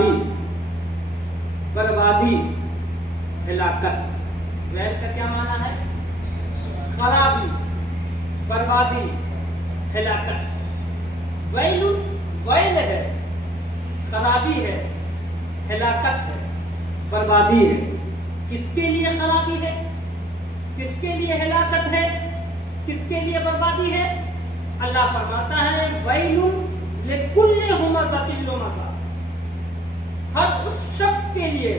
خرابی، بربادی، ہلاکت. ویل کا کیا معنی ہے؟ خرابی، بربادی، ہلاکت. ویل ویل ہے، خرابی ہے، ہلاکت ہے، بربادی ہے. کس کے لیے خرابی ہے؟ کس کے لیے ہلاکت ہے؟ کس کے لیے بربادی ہے؟ اللہ فرماتا ہے ویل لکل ہمزۃ لمزہ. ہر اس شخص کے لیے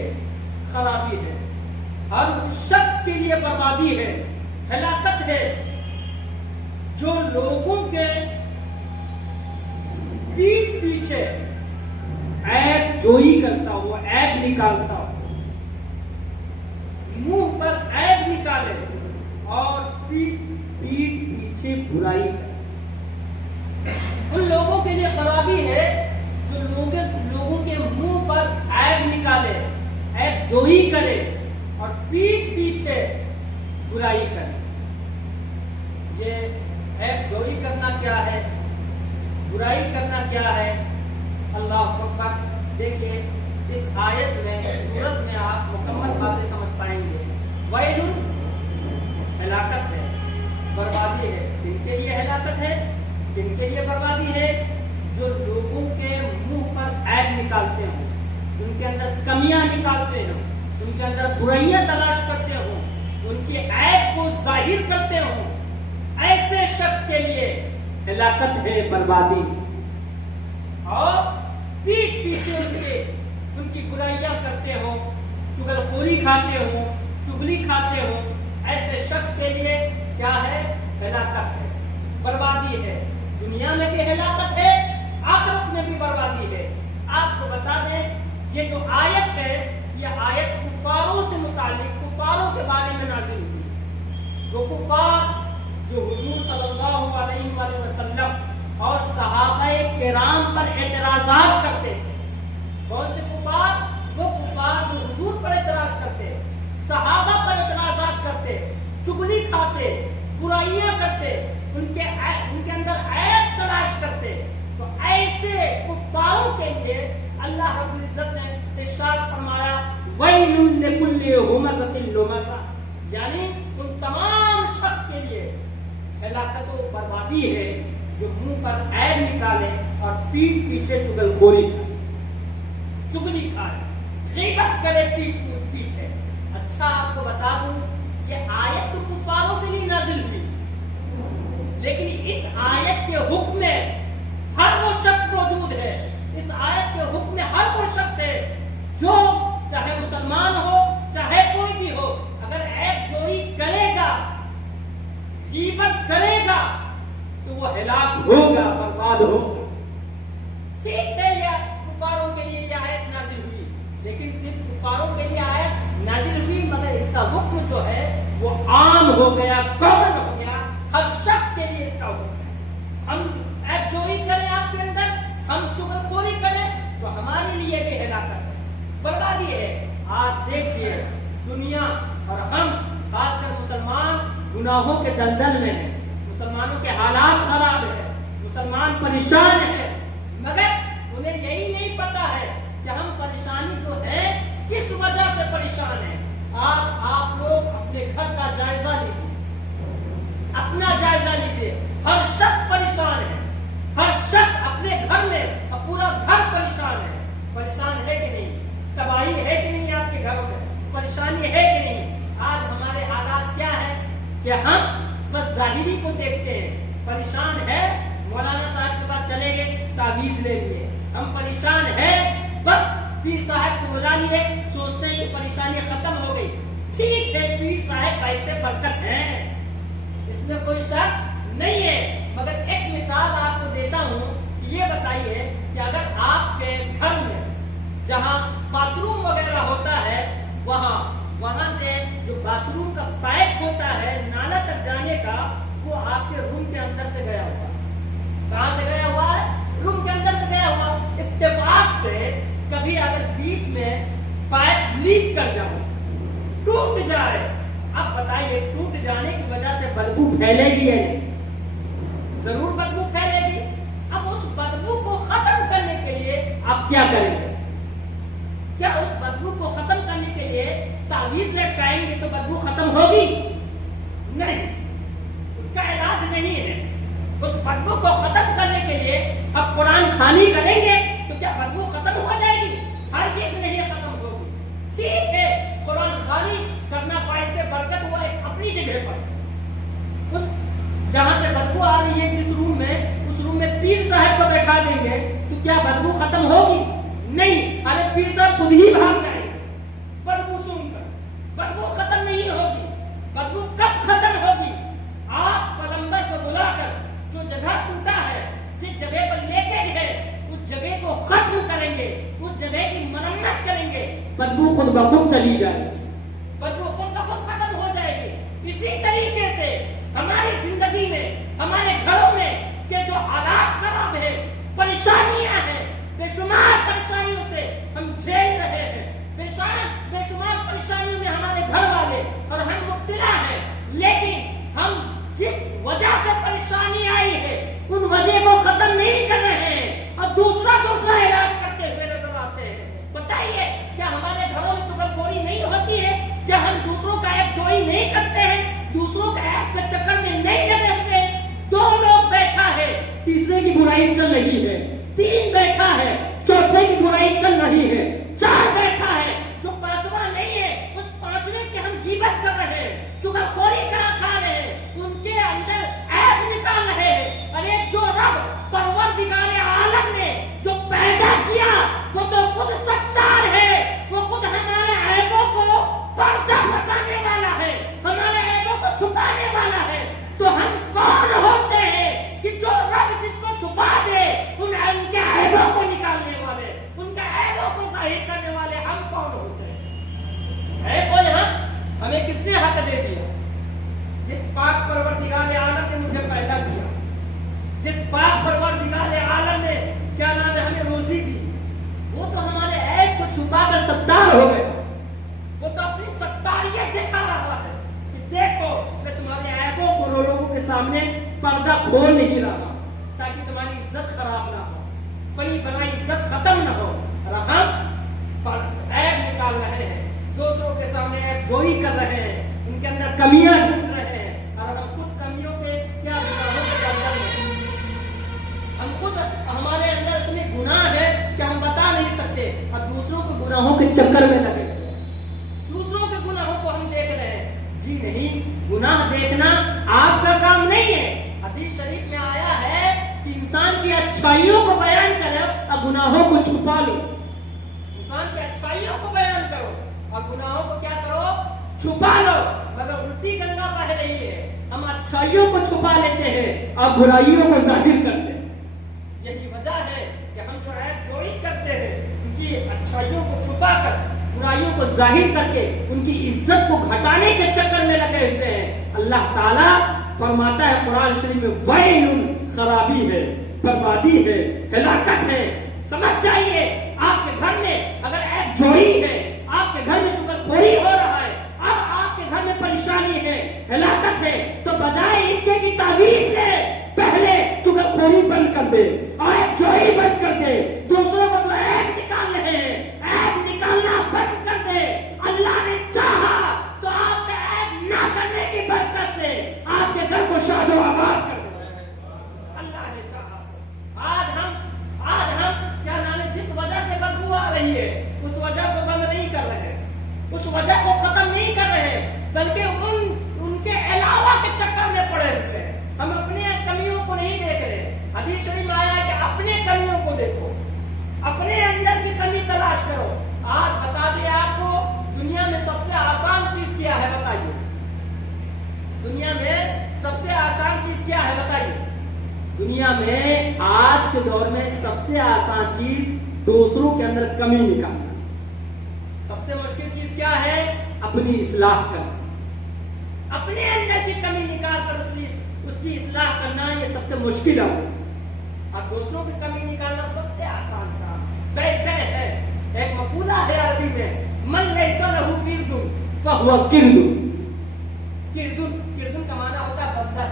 خرابی ہے، ہر اس شخص کے لیے بربادی ہے، ہلاکت ہے، جو لوگوں کے پیٹھ پیچھے عیب جوئی کرتا ہو، عیب نکالتا ہو، منہ پر عیب نکالے اور پیٹھ پیچھے برائی کرے. ان لوگوں کے لیے خرابی ہے جو لوگوں کے منہ پر عیب نکالے، عیب جوئی کرے اور پیٹھ پیچھے برائی کرے. یہ عیب جوئی کرنا کیا ہے؟ برائی کرنا کیا ہے؟ اللہ اکبر. دیکھیے اس آیت میں، سورت میں آپ مکمل باتیں سمجھ پائیں گے. ویل ہلاکت ہے، بربادی ہے. کن کے لیے ہلاکت ہے؟ کن کے لیے بربادی ہے؟ جو لوگوں کے منہ پر عیب نکالتے ہوں، ان کے اندر کمیاں نکالتے ہوں، ان کے اندر برائیاں تلاش کرتے ہوں، ان کی عیب کو ظاہر کرتے ہوں. ایسے شخص کے لیے ہلاکت ہے، بربادی. اور پیٹھ پیچھے ان کی برائیاں کرتے ہوں، چغلخوری کھاتے ہوں، چغلی کھاتے ہوں، ایسے شخص کے لیے کیا ہے؟ ہلاکت ہے، بربادی ہے. دنیا میں بھی ہلاکت ہے، آخرت میں بھی بربادی ہے. آپ کو بتا دیں یہ جو آیت ہے، یہ آیت کفاروں سے متعلق، کفاروں کے بارے میں نازل ہوئی. وہ کفار جو حضور صلی اللہ علیہ وآلہ وسلم اور صحابہ کرام پر اعتراضات کرتے تھے. کون سے کفار؟ وہ کفار جو حضور پر اعتراض کرتے، صحابہ پر اعتراضات کرتے، چغلی کھاتے، برائیاں کرتے، ان کے اندر عیب تلاش کرتے. تو ایسے کفاروں کے لیے اللہ رب العزت نے ارشاد فرمایا ویل لکل ہمزۃ لمزہ. یعنی ان تمام شخص کے لیے ہلاکت و بربادی ہے جو منہ پر عیب نکالے اور پیٹھ پیچھے چغلخوری کرے، چغلی کھائے، غیبت کرے پیٹھ پیچھے. اچھا آپ کو بتا دوں یہ آیت تو کفاروں کے لیے نازل ہوئی، لیکن اس آیت کے حکم میں ہر وہ شخص موجود ہے. اس آیت کے حکم میں ہر وہ شخص ہے جو چاہے مسلمان ہو چاہے کوئی بھی ہو، اگر عیب جوئی کرے گا، غیبت کرے گا تو وہ ہلاک ہوگا، برباد ہوگا. ٹھیک ہے یہ کفاروں کے لیے یہ آیت نازل ہوئی، لیکن صرف کفاروں کے لیے آیت نازل ہوئی، مگر اس کا حکم جو ہے وہ عام ہو گیا، کامن ہو گیا، ہر شخص کے لیے اس کا حکم ہے. ہم عیب جوئی کریں آپ کے اندر، ہم چغلخوری کریں تو ہمارے لیے بھی ہلاکت ہے، بربادی ہے. آج دیکھیے دنیا اور ہم خاص کر مسلمان گناہوں کے دلدل میں ہیں، مسلمانوں کے حالات خراب ہیں، مسلمان پریشان ہیں، مگر انہیں یہی نہیں پتا ہے کہ ہم پریشانی تو ہے کس وجہ سے پریشان ہیں. آج آپ لوگ اپنے گھر کا جائزہ لیجیے، اپنا جائزہ لیجیے. ہر شخص پریشان ہے، ہر شخص اپنے گھر میں، پورا گھر پریشان ہے. پریشان ہے کہ نہیں؟ تباہی ہے کہ نہیں؟ آپ کے گھروں میں پریشانی ہے کہ نہیں؟ آج ہمارے حالات کیا ہے کہ ہم بس ظاہری کو دیکھتے ہیں. پریشان ہے، مولانا صاحب کے پاس چلے گئے، تعویذ لے لیے. ہم پریشان ہیں، بس پیر صاحب کو بلا لیے، سوچتے ہیں کہ پریشانی ختم ہو گئی. ٹھیک ہے، پیر صاحب ایسے برکت ہیں، اس میں کوئی شک نہیں ہے، مگر ایک مثال آپ کو دیتا ہوں. یہ بتائیے کہ اگر آپ کے گھر میں جہاں باتھ روم وغیرہ ہوتا ہے، وہاں سے جو باتھ روم کا پائپ ہوتا ہے نالا تک جانے کا، وہ آپ کے روم کے اندر سے گیا ہوا. کہاں سے گیا ہوا ہے؟ روم کے اندر سے گیا ہوا. اتفاق سے کبھی اگر بیچ میں پائپ لیک کر جائے، ٹوٹ جائے، اب بتائیے ٹوٹ جانے کی وجہ سے بدبو پھیلے گی یا نہیں؟ ضرور بدبو پھیلے گی. اب اس بدبو کو ختم کرنے کے لیے آپ کیا کریں گے؟ کیا اس بدبو کو ختم کرنے کے لیے تعویذ لٹکائیں گے تو بدبو ختم ہوگی؟ نہیں، اس کا علاج نہیں ہے۔ اس بدبو کو ختم کرنے کے لیے اب قرآن خوانی کریں گے تو کیا بدبو ختم ہو جائے گی؟ ہر چیز نہیں ختم ہوگی۔ ٹھیک ہے، قرآن خوانی کرنا باعث برکت ہوا ہے اپنی جگہ پر، جہاں سے بدبو آ رہی ہے جس روم میں، اس روم میں پیر صاحب کو بیٹھا دیں گے تو کیا بدبو ختم ہوگی؟ نہیں، ارے پیر صاحب خود ہی بھاگ جائیں گے بدبو سن کر۔ بدبو ختم نہیں ہوگی۔ بدبو کب ختم ہوگی؟ آپ پلمبر کو بلا کر جو جگہ ٹوٹا ہے، جس جگہ پر لیکیج ہے، اس جگہ کو ختم کریں گے، اس جگہ کی مرمت کریں گے، بدبو خود بخود چلی جائے گی، بدبو خود بخود ختم ہو جائے گی۔ اسی طریقے سے ہماری زندگی میں، ہمارے گھروں میں کہ جو حالات خراب ہے، پریشانیاں ہیں، بے شمار پریشانیوں سے ہم جھیل رہے ہیں، بے شمار پریشانیوں میں ہمارے گھر والے اور ہم مبتلا ہیں، لیکن ہم جس وجہ سے پریشانی آئی ہے ان وجہ کو ختم نہیں کر رہے ہیں اور دوسرا علاج کرتے ہوئے نظر آتے ہیں۔ بتائیے، کیا ہمارے گھروں میں چغلخوری نہیں ہوتی ہے؟ کیا ہم دوسروں کا عیب جوئی نہیں کرتے ہیں؟ دوسروں کا عیب کے چکر میں نہیں لگے ہوئے؟ دو لوگ بیٹھا ہے، تیسرے کی برائی چل رہی ہے، تین بیٹھا ہے، چوتھے کی برائی چل رہی ہے، چار بیٹھا ہے، جو پانچواں نہیں ہے اس پانچویں کی ہم غیبت کر رہے ہیں، چغلخوری کھا رہے ہیں، ان کے اندر عیب نکال رہے ہیں۔ ارے جو رب پروردگار عالم نے جو پیدا کیا وہ تو خود ستار ہے، وہ خود ہمارے عیبوں کو پردہ ہٹانے والا ہے، ہمارے عیبوں کو چھپانے والا ہے، تو ہم کون ہوتے ہیں کہ جو رب جس کو چھپا دے ان کے عیبوں کو نکالنے والے، ان کے عیبوں کو ظاہر کرنے والے ہم کون ہوتے ہیں؟ ہے کوئی ہم؟ ہمیں کس نے حق دے دیا؟ جس پاک پروردگار عالم نے مجھے پیدا کیا، جس پاک پروردگار عالم نے کیا نام ہے ہمیں روزی دی، وہ تو ہمارے عیب کو چھپا کر ستار ہو گیا، وہ تو اپنی ستاریت دکھا رہا ہے کہ دیکھو میں تمہارے عیبوں کو لوگوں کے سامنے پردہ کھول نہیں رہا تاکہ تمہاری عزت خراب نہ ہو، بنی بنائی عزت ختم نہ ہو، اور ہم عیب نکال رہے ہیں، دوسروں کے سامنے عیب جوئی کر رہے ہیں، ان کے اندر کمیاں ڈھونڈ رہے ہیں، اور ہم خود کمیوں پہ کیا گناہوں کے اندر ہیں، ہم خود ہمارے اندر اتنے گناہ ہیں کہ ہم بتا نہیں سکتے، اور دوسروں کے گناہوں کے چکر میں لگے ہوئے ہیں، دوسروں کے گناہوں کو ہم دیکھ رہے ہیں۔ جی نہیں، گناہ دیکھنا آپ کا کام نہیں ہے۔ حدیث شریف میں آیا ہے کہ انسان کی اچھائیوں کو بیان کرو اور گناہوں کو چھپا لو، انسان کی اچھائیوں کو بیان کرو اور گناہوں کو کیا کرو؟ چھپا لو، مگر الٹی گنگا بہ رہی ہے، ہم اچھائیوں کو چھپا لیتے ہیں اور برائیوں کو ظاہر کرتے ہیں۔ یہی وجہ ہے کہ ہم جو عیب جوئی کرتے ہیں ان کی اچھائیوں کو چھپا کر، برائیوں کو ظاہر کر کے ان کی عزت کو گھٹانے کے چکر میں لگے ہوئے ہیں۔ اللہ تعالیٰ فرماتا ہے قرآن شریف میں ویل، خرابی ہے، بربادی ہے، ہلاکت ہے۔ سمجھ جائیے، آپ کے گھر میں اگر عیب جوئی ہے، آپ کے گھر میں چغلخوری ہو رہا ہے، اب آپ کے گھر میں پریشانی ہے، ہلاکت ہے، تو بجائے اس کے کی تعویذ لے، پہلے چغلخوری بند کر دے، عیب جوئی بند کر دے، دوسروں کو جو عیب نکال رہے ہیں عیب نکالنا بند کر دے۔ اللہ نے چاہا تو آپ کا عیب نہ کرنے کی برکت سے آپ کے گھر کو شاد و آباد کر دے، اللہ نے چاہا۔ آج ہم کیا نام ہے جس وجہ سے بدبو آ رہی ہے اس وجہ کو بند نہیں کر رہے، اس وجہ کو ختم نہیں کر رہے، بلکہ ان کے علاوہ کے چکر میں پڑے ہوئے ہیں۔ ہم اپنے کمیوں کو نہیں دیکھ رہے۔ حدیث شریف میں آیا ہے کہ اپنے کمیوں کو دیکھو، اپنے اندر کی کمی تلاش کرو۔ آج بتا دیں آپ کو دنیا میں سب سے آسان چیز کیا ہے؟ بتائیے، دنیا میں سب سے آسان چیز کیا ہے؟ بتائیے، دنیا میں آج کے دور میں سب سے آسان چیز دوسروں کے اندر کمی نکالنا۔ سب سے مشکل چیز کیا ہے؟ اپنی اصلاح کرنا، اپنے اندر کی کمی نکال کر اس کی اصلاح کرنا، یہ سب سے مشکل ہے۔ اور دوسروں کی کمی نکالنا سب سے آسان کام۔ بیٹھے ہیں، ایک مقولہ ہے عربی میں، من لیس لہ ورد فہو کرد۔ کردن کا معنی ہوتا ہے بندر۔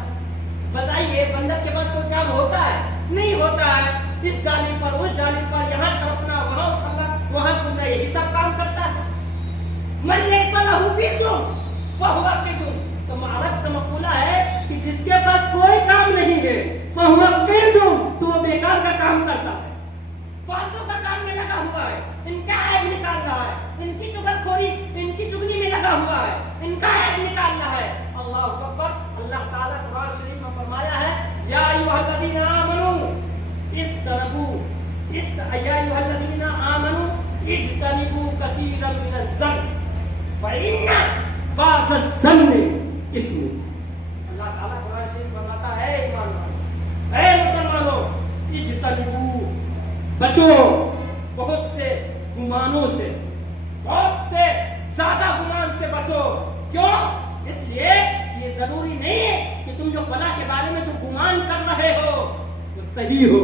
بتائیے بندر کے پاس کوئی کام ہوتا ہے؟ نہیں ہوتا ہے، اس ڈالی پر اس ڈالی پر، یہاں چھڑپنا وہاں اچھلنا وہاں کودنا، یہی سب کام من لیس لہ ورد فہو قرد. تو عرب کا مقولہ ہے کہ جس کے پاس کوئی کام نہیں ہے فہو قرد، تو وہ بیکار کا کام کرتا ہے، فالتو کا کام میں لگا ہوا ہے، ان کا عیب نکال رہا ہے، ان کی چغلخوری، ان کی چگلی میں لگا ہوا ہے، ان کا عیب نکال رہا ہے. اللہ اکبر. اللہ تعالیٰ قرآن شریف میں فرمایا ہے یا ایھا الذین آمنوا اجتنبوا کثیرا من الظن فإن بعض الظن اثم. اللہ تعالیٰ قرآن شریف فرماتا ہے ایمان والو، اے مسلمانوں، اجتنبوا، بچو بہت سے گمانوں سے، بہت سے زیادہ گمان سے بچو. کیوں؟ اس لیے یہ ضروری نہیں ہے کہ تم جو فلاں کے بارے میں جو گمان کر رہے ہو وہ صحیح ہو.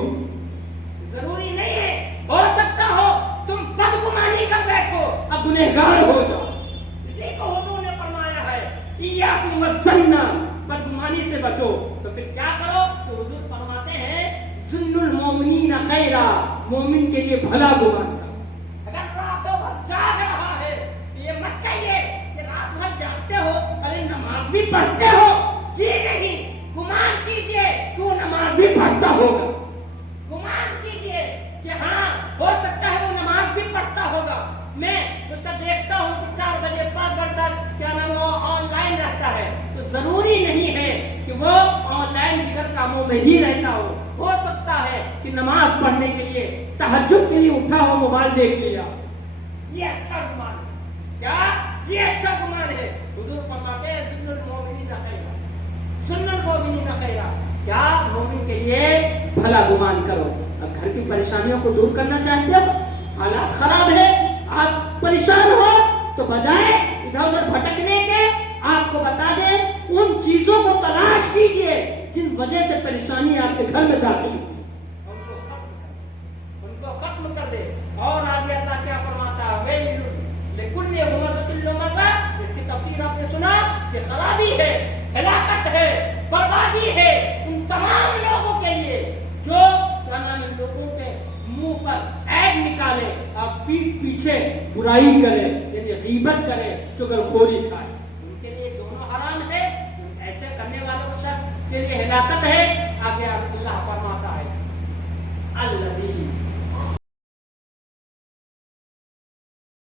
ضروری نہیں ہے، ہو سکتا ہو تم بدگمانی کر بیٹھو اب گنہگار ہو جاؤ. اسی کو حضور نے فرمایا ہے ایاکم والظن، بدگمانی سے بچو. تو پھر کیا کرو؟ تو حضور فرماتے ہیں ظن المؤمنین خیرا، مومن کے لیے بھلا گمان کرو. اگر راتوں بھر جاگ رہا ہے یہ مت کہیے کہ رات بھر جاگتے ہو، ارے نماز بھی پڑھتے ہو. جی نہیں، گمان کیجئے کہ وہ نماز بھی پڑھتا ہوگا. گمان کیجئے کہ ہاں ہو سکتا ہے وہ نماز بھی پڑھتا ہوگا. میں اس کا دیکھتا ہوں کہ 4 بجے 5 بجے تک کیا نام وہ آن لائن رہتا ہے. تو ضروری نہیں ہے کہ وہ آن لائن دیگر کاموں میں ہی رہتا ہو سکتا ہے کہ نماز پڑھنے کے لیے، تہجد کے لیے اٹھا ہو، موبائل دیکھ لیا. یہ اچھا گمان ہے. کیا یہ اچھا گمان ہے؟ حضور فرماتے ہیں ظن المؤمنین خیرا، ظن المؤمنین خیرا. کیا مومن کے لیے بھلا گمان کرو. اب گھر کی پریشانیوں کو دور کرنا چاہتے ہو، حالات خراب ہے، آپ پریشان ہو، تو بجائے ادھر ادھر بھٹکنے کے آپ کو بتا دیں ان چیزوں کو تلاش کیجئے جن وجہ سے پریشانی آپ کے گھر میں داخل ہوئی، ان کو ختم کر دے. اور آگے اللہ کیا فرماتا ہے ویل لکل ہمزۃ لمزہ. اس کی تفسیر آپ نے سنا کہ خرابی ہے، ہلاکت ہے، بربادی ہے ان تمام لوگوں کے لیے جو ان لوگوں کے منہ پر عیب نکالے اور پیٹھ پیچھے برائی کرے، یعنی غیبت کرے، چغلخوری کھائے. ان کے لیے دونوں حرام ہے. ایسے کرنے والوں شخص کے لیے ہلاکت ہے. آگے اللہ فرماتا ہے الذین